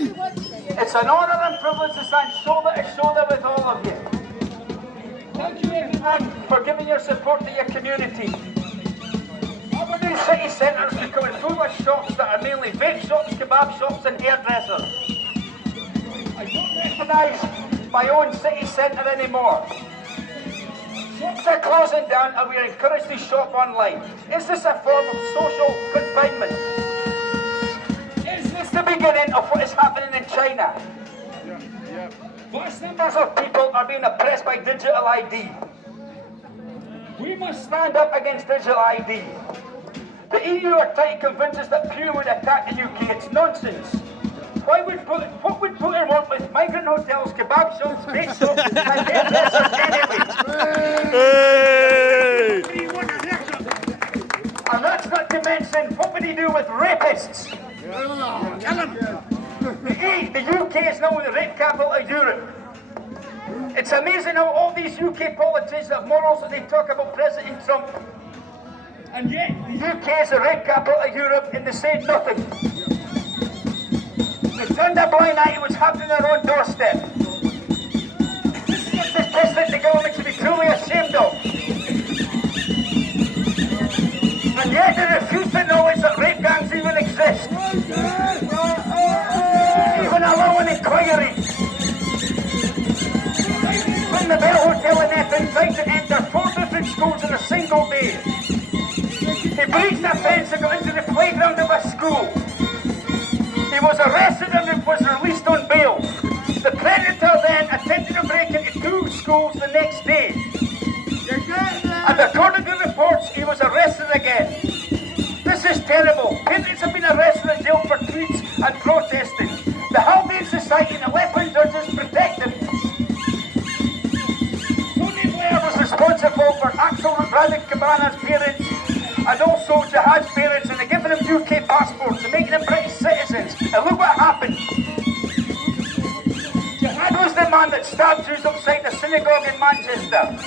It's an honour and privilege to stand shoulder to shoulder with all of you. Thank you everyone for giving your support to your community. Aberdeen city centre is becoming full of shops that are mainly vape shops, kebab shops and hairdressers. I don't recognise my own city centre anymore. Shops are closing down and we are encouraged to shop online. Is this a form of social confinement? Is this the beginning of what is happening in China? Vast numbers of people are being oppressed by digital ID. We must stand up against digital ID. The EU are trying to convince us that Pew would attack the UK. It's nonsense. What would Putin want with migrant hotels, kebab shops, bake shops, and hairdressers anyway? Hey! And that's not to mention, what would he do with rapists? The UK is now the rape capital of Europe. It's amazing how all these UK politicians have morals that they talk about President Trump. And yet, the UK is the rape capital of Europe and they say nothing. They turned a blind eye to what's happening on their own doorstep. This is a statistic the government should be truly ashamed of. And yet they refuse to acknowledge that rape gangs even exist. Even allow an inquiry. From the Bell Hotel in Aberdeen tried to enter 4 different schools in a single day. He breached a fence and got into the playground of a school. He was arrested and was released on bail. The predator then attempted to break into 2 schools the next day. And according to reports, he was arrested again. This is terrible. Parents have been arrested and jailed for tweets and protesting. The Haldane Society and 11 judges protect him. Tony Blair was responsible for Axel Radek Cabana's parents and also Jihad's parents, and they're giving them UK passports and making them British citizens. And look what happened. Jihad was the man that stabbed Jews outside the synagogue in Manchester.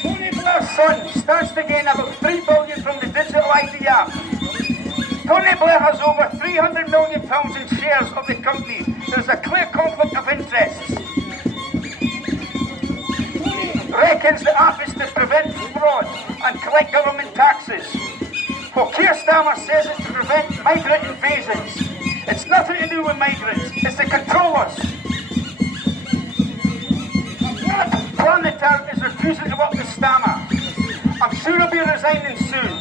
Tony Blair's son stands to gain about $3 billion from the digital ID app. Tony Blair has over £300 million in shares of the company. There's a clear conflict of interests. Reckons the app is to prevent fraud and collect government taxes. Well, Keir Starmer says it's to prevent migrant invasions. It's nothing to do with migrants, it's to control us. Planetar is refusing to work with Starmer. I'm sure he'll be resigning soon.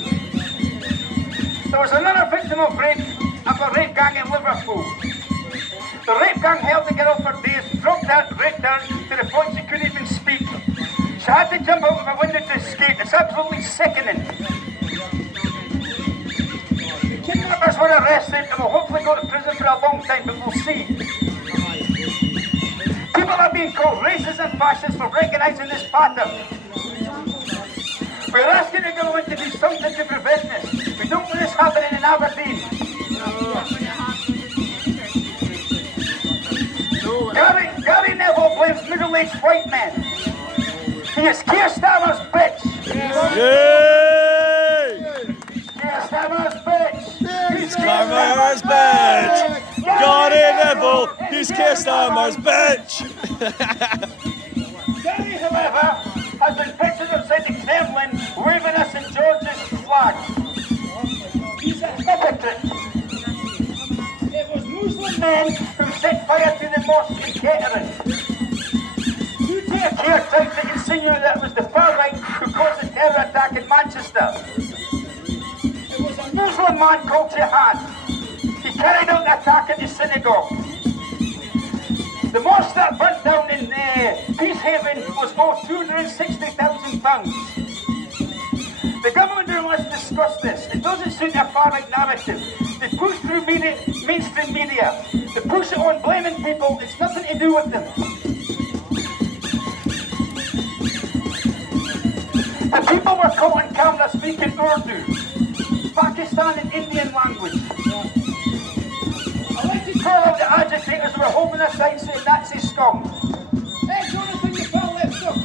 There was another victim of rape of a rape gang in Liverpool. The rape gang held the girl for days, dropped her, raped her to the point she couldn't even speak. She had to jump out of a window to escape. It's absolutely sickening. The kidnappers were arrested and will hopefully go to prison for a long time, but we'll see. People are being called racist and fascist for recognising this pattern. We're asking the government to do something to prevent this. We don't want this happening in Aberdeen. Gary Neville blames middle-aged white men. He is Keir Starmer's bitch. Yay! Keir Starmer's bitch. He's Starmer's bitch. Gary Neville, he's Keir Starmer's bitch. Gary, however, has been pictured outside the Kremlin waving us in George's flag. He's a hypocrite. It was Muslim men who set fire to the mosque in Kettering. Keir tried to insinuate that it was the far right who caused the terror attack in Manchester. It was a Muslim man called Jihad. He carried out the attack at the synagogue. The mosque that burnt down in Peacehaven was worth £260,000. The government don't want to discuss this. It doesn't suit their far-right narrative. They push through mainstream media. They push it on blaming people. It's nothing to do with them. The people were caught on camera speaking Urdu, Pakistan and Indian language. I like to call out the agitators who were holding their signs saying Nazi scum. Hey, Jonathan, you fell left up.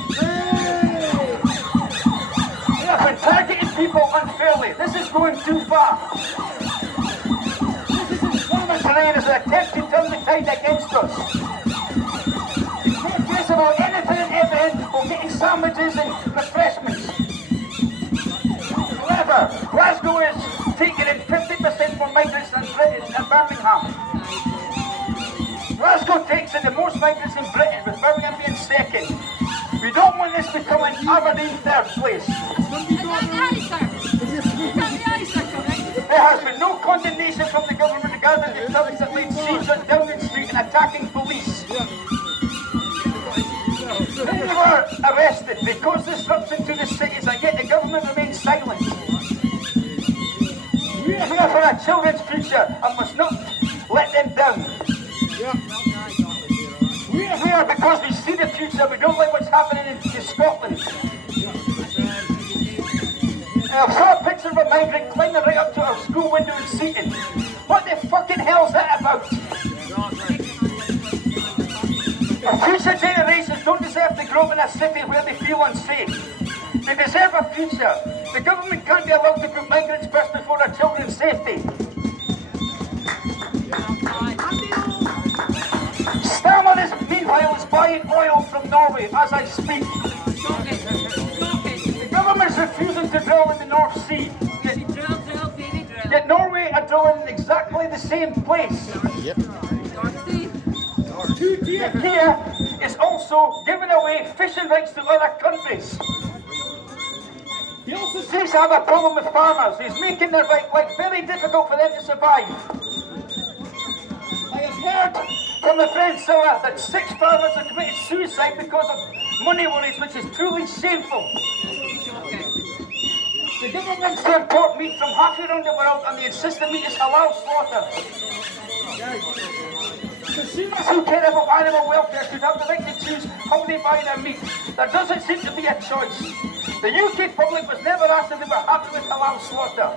They have been targeting people unfairly. This is going too far. This is inflammatory. Aberdeen is an attempt to turn the tide against us. It's not about anything and everything or getting sandwiches and refreshments. However, Glasgow is taking in 50% more migrants than Britain and Birmingham. Glasgow takes in the most migrants in Britain, with Birmingham being second. We don't want this becoming Aberdeen third place. There has been no condemnation from the government regarding the thugs that laid siege on Downing Street and attacking police. They were arrested. They caused disruption to the cities, and yet the government remains silent. We are here for our children's future and must not let them down. We are here because we see the future. We don't like what's happening in Scotland. I saw a picture of a migrant climbing right up to our school window and seating. What the fucking hell's that about? Our future generations don't deserve to grow up in a city where they feel unsafe. They deserve a future. The government can't be allowed to put migrants first before our children's safety. Stammer is, meanwhile, is buying oil from Norway as I speak. The government's refusing to drill in the North Sea. Yet Norway are drilling in exactly the same place. Yep. Turkey is also giving away fishing rights to other countries. He also seems to have a problem with farmers. He's making their life very difficult for them to survive. I have heard from a friend Silla that 6 farmers have committed suicide because of money worries, which is truly shameful. The government to import meat from halfway around the world, and they insist the meat is halal slaughter. Consumers who care about animal welfare should have the right to choose how they buy their meat. There doesn't seem to be a choice. The UK public was never asked if they were happy with halal slaughter.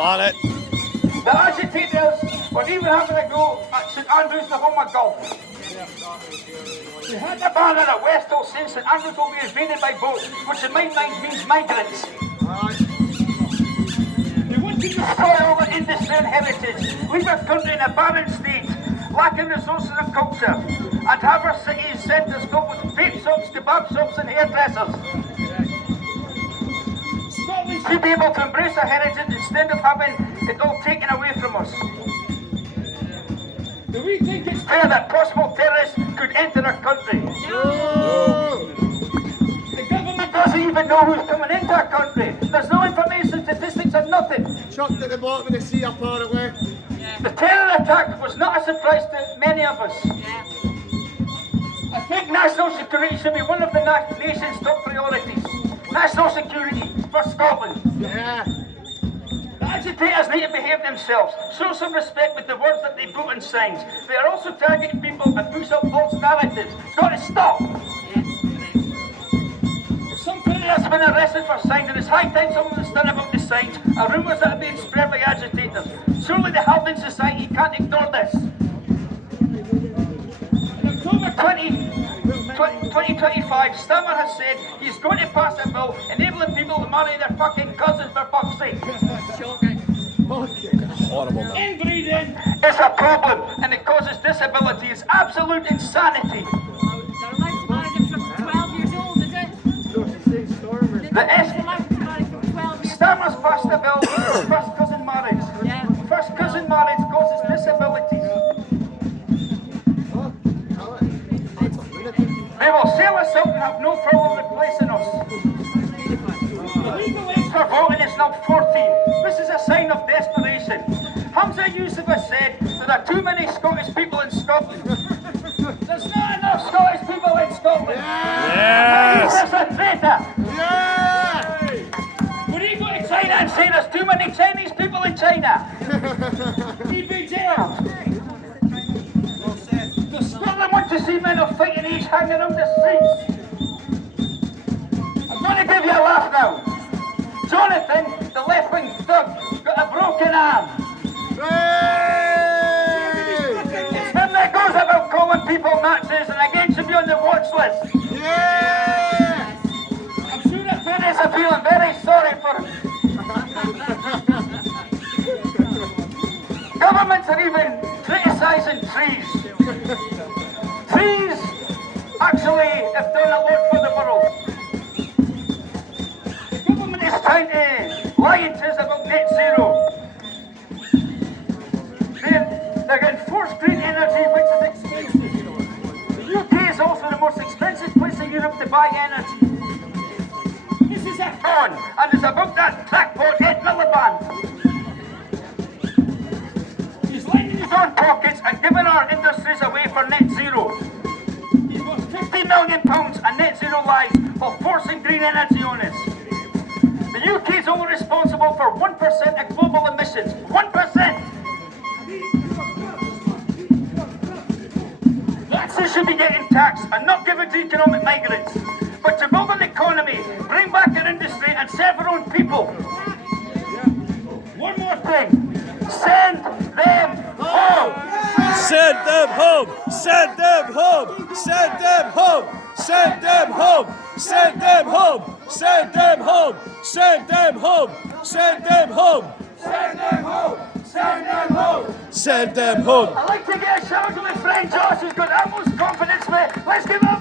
On it. The agitators were even having a go at St Andrews, the home of golf. They had a banner at Westhill saying St Andrews will be invaded by boats, which in my mind means migrants. They want to destroy all the industry and heritage, leave our country in a barren state, lacking resources and culture, and have our cities centres filled with vape shops, kebab shops and hairdressers. Scotland should be able to embrace our heritage instead of having it all taken away from us. Do we think it's fair that possible terrorists could enter our country? No! The government doesn't even know who's coming into our country. There's no information, statistics, and nothing. Chucked at the bottom of the sea, apparently. The terror attack was not a surprise to many of us. I think national security should be one of the nation's top priorities. National security for Scotland. Yeah. The agitators need to behave themselves, show some respect with the words that they put on signs. They are also targeting people and push up false narratives. It's got to stop! Some criminals have been arrested for signs, and it's high time someone has done about the signs and rumours that are being spread by agitators. Surely the Halving Society can't ignore this. In October 2025, Stammer has said he's going to pass a bill enabling people to marry their fucking cousins for fuck's sake. Horrible, man. Inbreeding is a problem, and it causes disability. It's absolute insanity. Stammer's passed a bill for first cousin marriage. First cousin marriage causes disabilities. They will sail us out and have no problem replacing us. The legal age for voting is now 14. This is a sign of desperation. Hamza Yusuf has said there are too many Scottish people in Scotland. There's not enough Scottish people in Scotland. Yes! He's a traitor. Yeah! Would he go to China and say there's too many Chinese people in China? He'd be jailed. Does Scotland want to see men of fighting age hanging around the streets? I'm going to give you a laugh now. Jonathan, the left-wing thug, got a broken arm. Hey! It's him that goes about calling people Nazis and again should be on the watch list. Yeah! I'm sure the parents are feeling very sorry for him. Governments are even criticising trees. Trees actually have done a lot for the world. The government is trying to lie to us about net zero. They're getting forced green energy, which is expensive. The UK is also the most expensive place in Europe to buy energy. This is a con, and it's about that crackpot Ed Miliband. He's lining his own pockets and giving our industries away for net zero. He's got £50 million a net zero lies while forcing green energy on us. The UK is only responsible for 1% of global emissions. 1%! Taxes should be getting taxed and not given to economic migrants, but to build an economy, bring back our industry and serve our own people. One more thing. Send them home. Send them home! Send them home! Send them home! Send them home! Send them home! Send them home! Send them home! Send them home! Send them home. Send them home. Send them home! I'd like to get a shout out to my friend Josh, who's got utmost confidence, mate. Let's give it